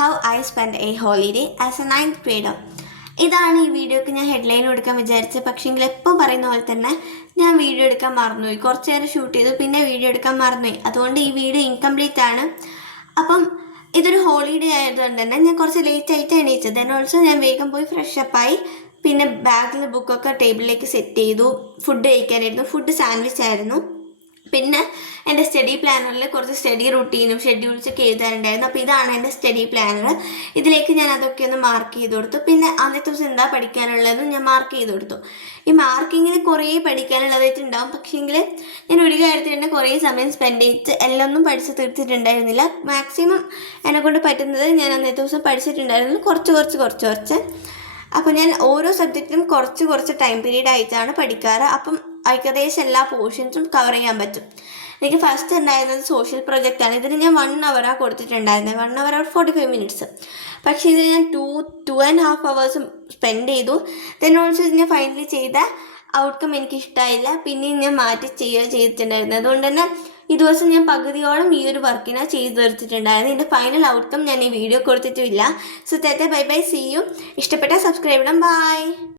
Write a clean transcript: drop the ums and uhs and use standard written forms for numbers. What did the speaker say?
How I spend A holiday as A 9th grader. ഇതാണ് ഈ വീഡിയോക്ക് ഞാൻ ഹെഡ്ലൈൻ കൊടുക്കാൻ വിചാരിച്ചത്. പക്ഷേങ്കിൽ എപ്പോൾ പറയുന്ന പോലെ തന്നെ ഞാൻ വീഡിയോ എടുക്കാൻ മറന്നുപോയി. കുറച്ച് നേരം ഷൂട്ട് ചെയ്തു, പിന്നെ വീഡിയോ എടുക്കാൻ മറന്നുപോയി. അതുകൊണ്ട് ഈ വീഡിയോ ഇൻകംപ്ലീറ്റ് ആണ്. അപ്പം ഇതൊരു ഹോളിഡേ ആയതുകൊണ്ട് തന്നെ ഞാൻ കുറച്ച് ലേറ്റ് ആയിട്ട് എണീച്ചത്. ദെൻ ഓൾസോ ഞാൻ വേഗം പോയി ഫ്രഷപ്പായി. പിന്നെ ബാഗിൽ ബുക്കൊക്കെ ടേബിളിലേക്ക് സെറ്റ് ചെയ്തു. ഫുഡ് കഴിക്കാനായിരുന്നു. ഫുഡ് സാൻഡ്വിച്ച് ആയിരുന്നു. പിന്നെ എൻ്റെ സ്റ്റഡി പ്ലാനറിൽ കുറച്ച് സ്റ്റഡി റുട്ടീനും ഷെഡ്യൂൾസൊക്കെ എഴുതാനുണ്ടായിരുന്നു. അപ്പോൾ ഇതാണ് എൻ്റെ സ്റ്റഡി പ്ലാനർ. ഇതിലേക്ക് ഞാൻ അതൊക്കെ ഒന്ന് മാർക്ക് ചെയ്ത് കൊടുത്തു. പിന്നെ അന്നത്തെ ദിവസം എന്താ പഠിക്കാനുള്ളതെന്ന് ഞാൻ മാർക്ക് ചെയ്ത് കൊടുത്തു. ഈ മാർക്കിങ്ങിന് കുറേ പഠിക്കാനുള്ളതായിട്ടുണ്ടാവും. പക്ഷേങ്കിൽ ഞാൻ ഒരു കാര്യത്തിൽ തന്നെ കുറേ സമയം സ്പെൻഡ് ചെയ്തിട്ട് എല്ലാം ഒന്നും പഠിച്ച് തീർത്തിട്ടുണ്ടായിരുന്നില്ല. മാക്സിമം എന്നെക്കൊണ്ട് പറ്റുന്നത് ഞാൻ അന്നത്തെ ദിവസം പഠിച്ചിട്ടുണ്ടായിരുന്നു. കുറച്ച്. അപ്പോൾ ഞാൻ ഓരോ സബ്ജക്റ്റിനും കുറച്ച് ടൈം പീരീഡ് ആയിട്ടാണ് പഠിക്കാറ്. അപ്പം ഏകദേശം എല്ലാ പോർഷൻസും കവർ ചെയ്യാൻ പറ്റും. എനിക്ക് ഫസ്റ്റ് ഉണ്ടായിരുന്നത് സോഷ്യൽ പ്രൊജക്റ്റാണ്. ഇതിന് ഞാൻ 1 hour കൊടുത്തിട്ടുണ്ടായിരുന്നത്, 1 hour 45 minutes. പക്ഷേ ഇതിന് ഞാൻ 2.5 hours സ്പെൻഡ് ചെയ്തു. ദെൻ ഓൾസോ ഇതിനെ ഫൈനലി ചെയ്ത ഔട്ട്കം എനിക്ക് ഇഷ്ടമായില്ല. പിന്നെയും ഞാൻ മാറ്റി ചെയ്തിട്ടുണ്ടായിരുന്നു. അതുകൊണ്ട് തന്നെ ഈ ദിവസം ഞാൻ പകുതിയോളം ഈ ഒരു വർക്കിനെ ചെയ്തു തീർത്തിട്ടുണ്ടായിരുന്നു. ഇതിൻ്റെ ഫൈനൽ ഔട്ട്കം ഞാൻ ഈ വീഡിയോ കൊടുത്തിട്ടുമില്ല. So bye see you. ഇഷ്ടപ്പെട്ടാൽ സബ്സ്ക്രൈബ് ഇടാം. ബൈ.